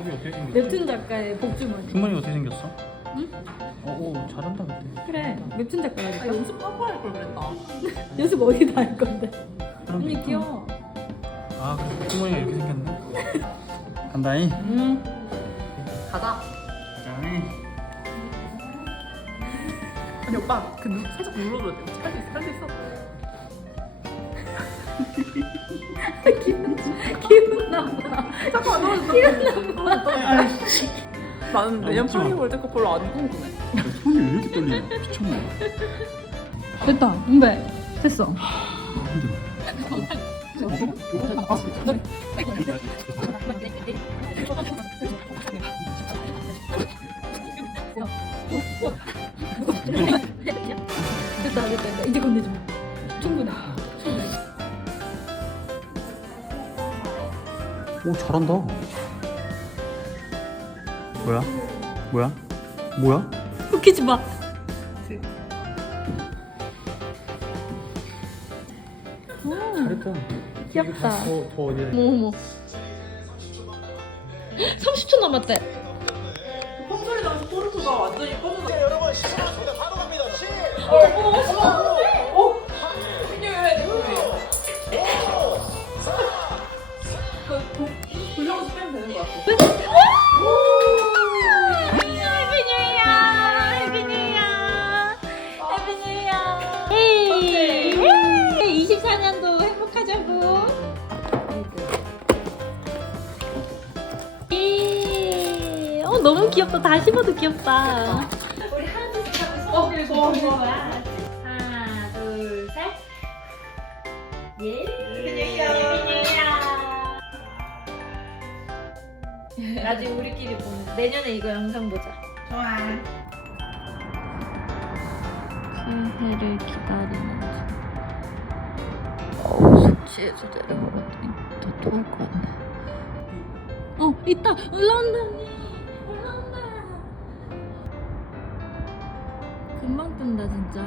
이게 어떻게 생겼어? 웹툰 작가의 복주머니. 주머니 어떻게 생겼어? 응? 어, 오 잘한다 그때. 그래. 웹툰 작가라니까. 연습 빠빠 할걸 그랬다. 연습 어디다 할 건데? 언니. 귀여워. 아 그래 주머니가 이렇게 생겼네. 간다잉. 응. 가자. 간다잉. 아니 오빠 그눈 살짝 눌러줘야 돼. 할수 있어. 할 수 있어. 기분 기분 나빠. 잠깐만 너 기분 나빠. 나는 내년 웃지 마. 파리 월드컵 별로 안 궁금해. 손이 왜 이렇게 떨리냐? 미쳤네. 됐다. 은배. 됐어. 됐다 됐다 됐다. 이제 건네지 오 잘한다. 뭐야? 뭐야? 뭐야? 웃기지 마. 잘했다. 귀엽다. 더, 더 어디에? 어머 어머. 30초 남았대. pom소리 나면서 포르투가 완전히 꺼져서. 여러분 시작합니다. 바로 갑니다. 시. 돌려서 귀엽다 다시 봐도 귀엽다 우리 하나씩 하고 있어 하나 둘셋 예. 나중에 우리끼리 보는 내년에 이거 영상 보자 좋아. 새해를 기다리는 중. 어우, 숙취해서 내려가봤더니 더 토할 것 같네. 어, 있다! 올라온다! 금방 뜬다, 진짜.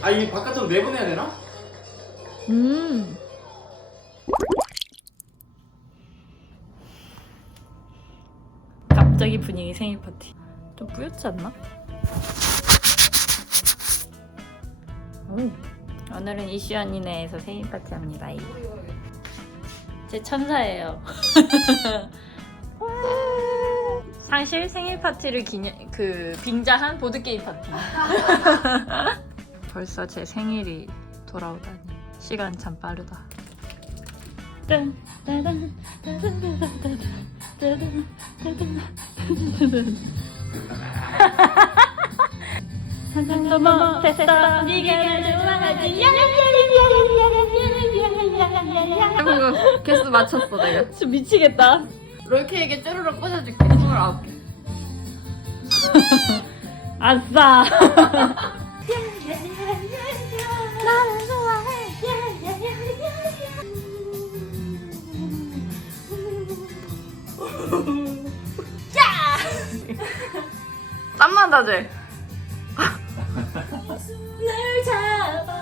아 이 바깥으로 내보내야 되나? 음. 갑자기 분위기 생일 파티. 좀 뿌옇지 않나? 오. 오늘은 이슈 언니네에서 생일 파티 합니다. 제 천사예요. 와. 사실 생일 파티를 기념 그 빙자한 보드 게임 파티. 벌써 제 생일이 돌아오다니 시간 참 빠르다. 날 좋아하지 결국 개수 맞췄어 내가 진짜 미치겠다 롤케이크에 쪼르륵 꽂아줄게. 29개. 아싸. 땀만 다제 날 잡아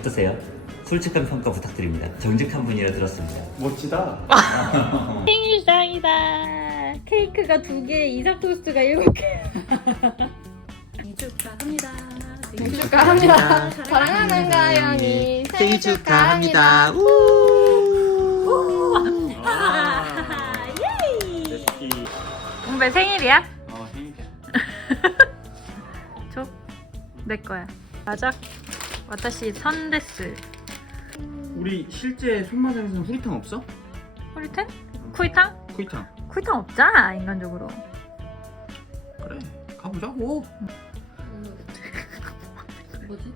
어떠세요? 솔직한 평가 부탁드립니다. 정직한 분이라 들었습니다. 멋지다. 생일상이다 케이크가 두 개 이삭 토스트가 일곱 개 생일 축하합니다 생일 축하합니다 사랑하는 가영이 생일 축하합니다 아, 예이 공배 생일이야? 어 생일이야. 줘. 내 거야. 맞아. 와타시 선데스. 우리 실제 손마장에서는 후리탕 없어? 호리텐? 쿠이탕? 쿠이탕. 쿠이탕 없잖아 인간적으로. 그래 가보자고. 뭐지?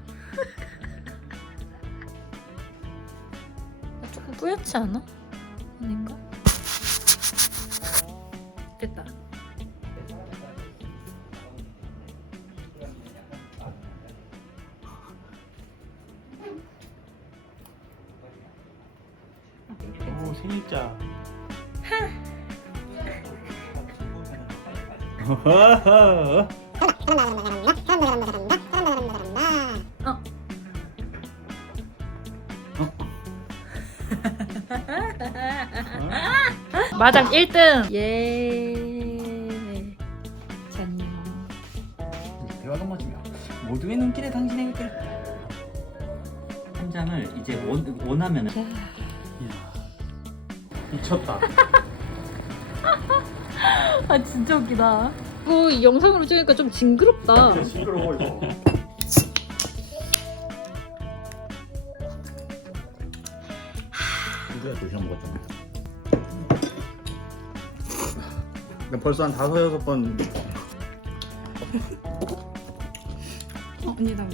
조금 뿌옇지 않아? 아닌가? 됐다. 생일자. 마당 1등. 예. 잔요. 대화가 맞으면 모두의 눈길에 당신의 길. 한 장을 이제 원, 원하면 이야 미쳤다. 아 진짜 웃기다. 이거 이 영상으로 찍으니까 좀 징그럽다. 징그러워 이거. 이거야 도시락 먹었잖아. 나 벌써 한 다섯 여섯 번 언니다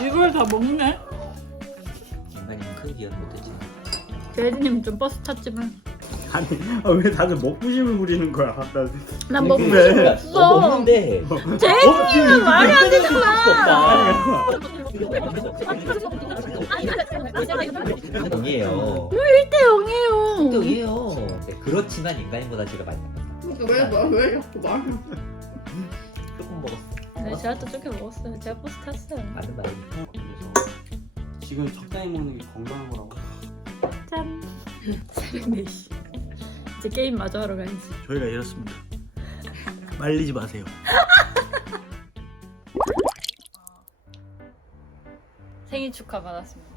이걸 다 먹네? 인간이면 큰 기여는 못했지만 제이님 좀 버스 탔지만 아니 아, 왜 다들 먹부심을 부리는 거야? 나 난 먹고 왜? 싶은 거 없어. 없는데 제이님은 말이 안 되잖아. 동이에요 1대 0이에요. 동이에요 네, 그렇지만 인간인보다 제가 많이 먹었어요 왜왜 자꾸 말 조금 먹었어 네, 제가 또 쪼개 먹었어요. 제가 버스 탔어요. 맞는 말이니까 지금 적당히 먹는 게 건강한 거라고. 짠. 새벽 4시. 이제 게임 마저 하러 가야지. 저희가 이렇습니다. 말리지 마세요. 생일 축하 받았습니다.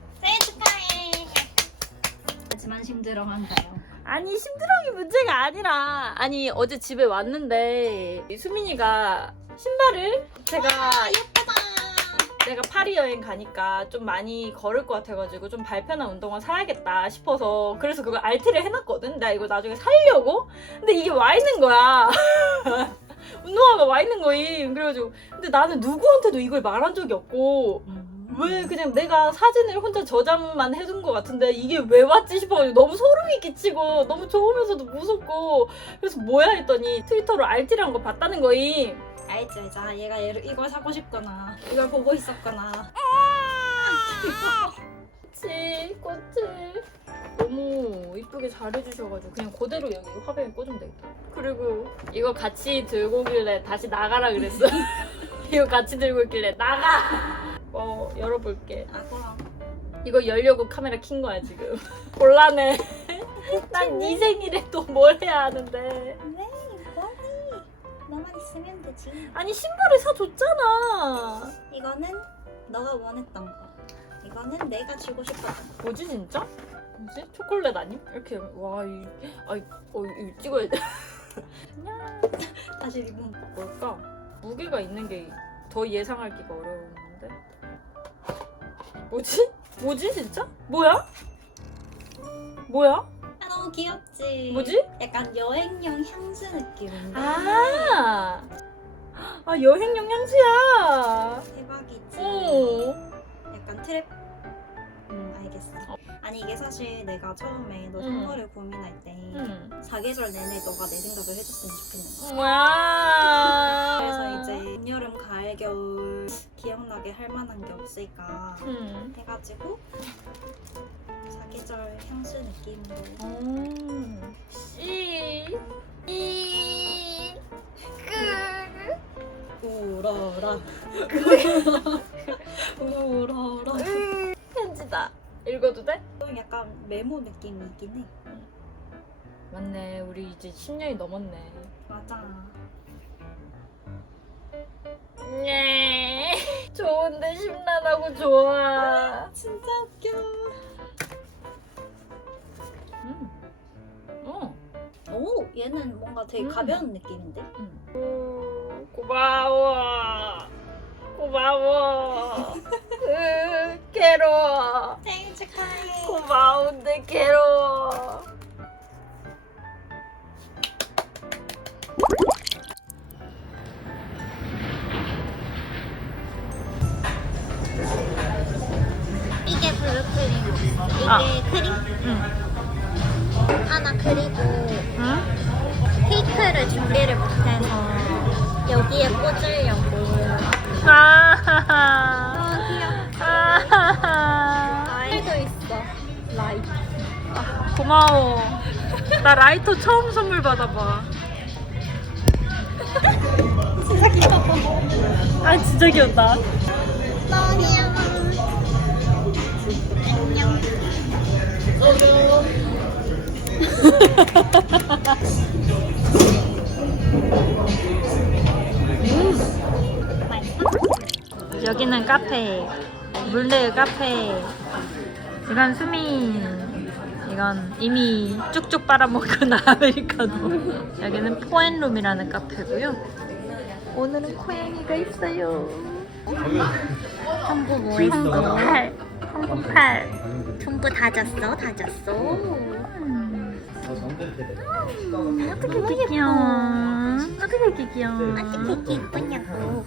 하지만 힘들어한가요? 아니 심드렁이 문제가 아니라. 아니 어제 집에 왔는데 이 수민이가 신발을 제가 내가 파리 여행 가니까 좀 많이 걸을 것 같아가지고 좀 발편한 운동화 사야겠다 싶어서 그래서 그거 알티를 해놨거든. 나 이거 나중에 살려고? 근데 이게 와 있는 거야. 운동화가 와 있는 거임. 그래가지고. 근데 나는 누구한테도 이걸 말한 적이 없고 왜 그냥 내가 사진을 혼자 저장만 해둔 것 같은데 이게 왜 왔지 싶어가지고 너무 소름이 끼치고 너무 좋으면서도 무섭고 그래서 뭐야 했더니 트위터로 알티라는 거 봤다는 거임. 알지 알지. 아, 얘가 얘를 이걸 사고 싶거나 이걸 보고 있었거나. 그치 꽃을. 너무 이쁘게 잘해주셔가지고 그냥 그대로 여기 화병에 꽂으면 되겠다. 그리고 이거 같이 들고 오길래 다시 나가라 그랬어. 이거 같이 들고 있길래 나가 어 열어볼게. 아 그럼. 이거 열려고 카메라 킨 거야 지금. 곤란해. 난 네 생일에 또뭘 해야 하는데. 왜 뭐니? 너만 있으면 되지. 아니 신발을 사줬잖아. 이거는 너가 원했던 거. 이거는 내가 주고 싶었던 거. 뭐지 진짜? 뭐지? 초콜릿 아님? 이렇게 와이 아이 어 이거 찍어야 돼. 안녕 다시 리본. 뭘까? 무게가 있는 게 더 예상하기가 어려운데 뭐지? 뭐지 진짜? 뭐야? 뭐야? 아 너무 귀엽지 뭐지? 약간 여행용 향수 느낌인데 아, 아 여행용 향수야. 대박이지 오. 약간 트랩 음 알겠어 아니 이게 사실 내가 처음에 너 음. 선물을 고민할 때 응. 사계절 내내 너가 내 생각을 해줬으면 좋겠는 거야 뭐야? 없을까 응. 해가지고 사계절 향수 느낌으로 음. 씨. 이. 그. 울어라 울어라 편지다. 읽어도 돼? 좀 약간 메모 느낌이 있긴 해 맞네. 우리 이제 10년이 넘었네. 맞아 네. 좋은데 심란하고 좋아. 진짜 웃겨 음. 어. 오 얘는 뭔가 되게 음. 가벼운 느낌인데 음. 고마워. 고마워. 으, 괴로워. 생일 축하해 고마운데 괴로워. 이게 아. 크림 하나 그리고 응? 케이크를 준비를 못해 어디에 꽂으려고. 아, 아, 귀엽다. 아, 있어. 고마워. 나 라이터 처음 선물 받아봐. 진짜 귀엽다. 아 진짜 귀엽다. 너무 귀여워. 여기는 카페. 물레 카페. 이건 수민. 이건 이미 쭉쭉 빨아먹은 아메리카노. 여기는 포앤룸이라는 카페고요. 오늘은 고양이가 있어요. 형부 뭐 했어? 팔. 한국 팔. 형부 다졌어, 다졌어. 어떻게 이렇게 귀여워. 어떻게 이렇게 귀여워. 어떻게 이쁘냐고.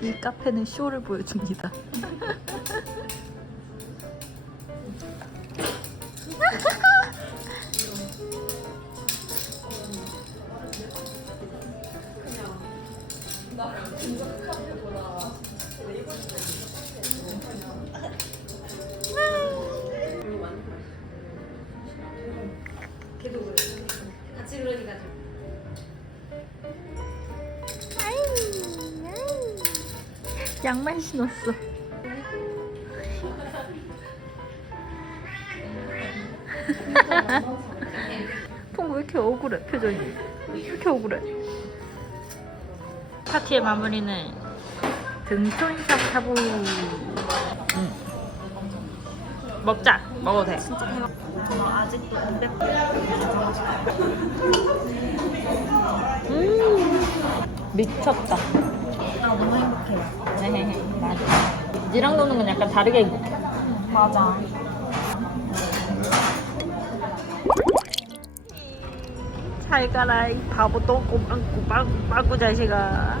이 카페는 쇼를 보여줍니다. 양말 신었어. 통왜 이렇게 억울해 표정이? 왜 이렇게 억울해? 파티의 마무리는 등촌 샤브샤브. 응. 먹자. 먹어도 돼. 저는 아직도 200. 미쳤다. 나 너무 행복해요. 맞아. 니랑 노는 건 약간 다르게 행복해. 맞아. 잘 가라 이 바보 똥꼬 빵꾸 빵꾸 빵꾸 자식아.